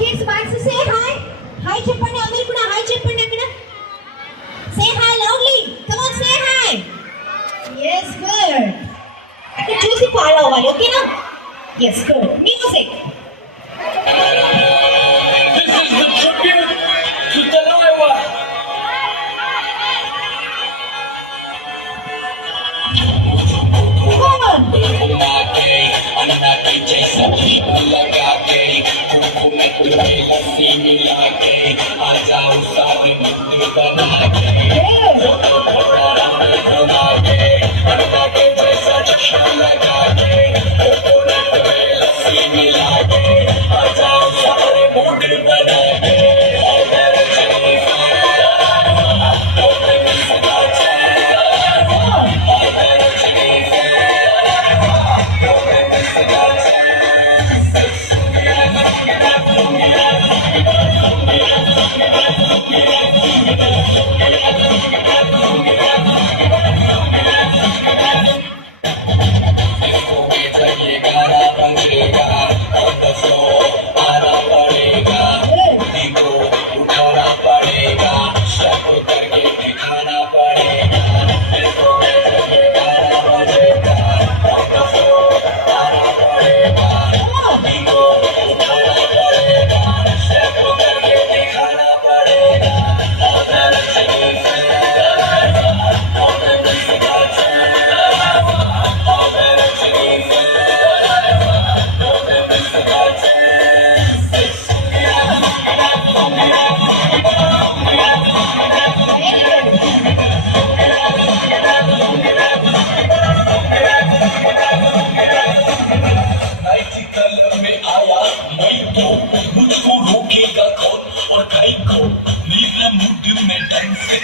kids back to say hi. Hi చెప్పండి అందరూ కూడా hi చెప్పండి అక్కడ. Say hi loudly. Come on say hi. Yes good. అక్కడ చూసి ఫాలో అవ్వాలి ఓకేనా? Yes good. Music. This is the tribute to Talaiwa. Come on. मुझको रोकेगा कौन और कहीं को नीला मुंड में ढंग से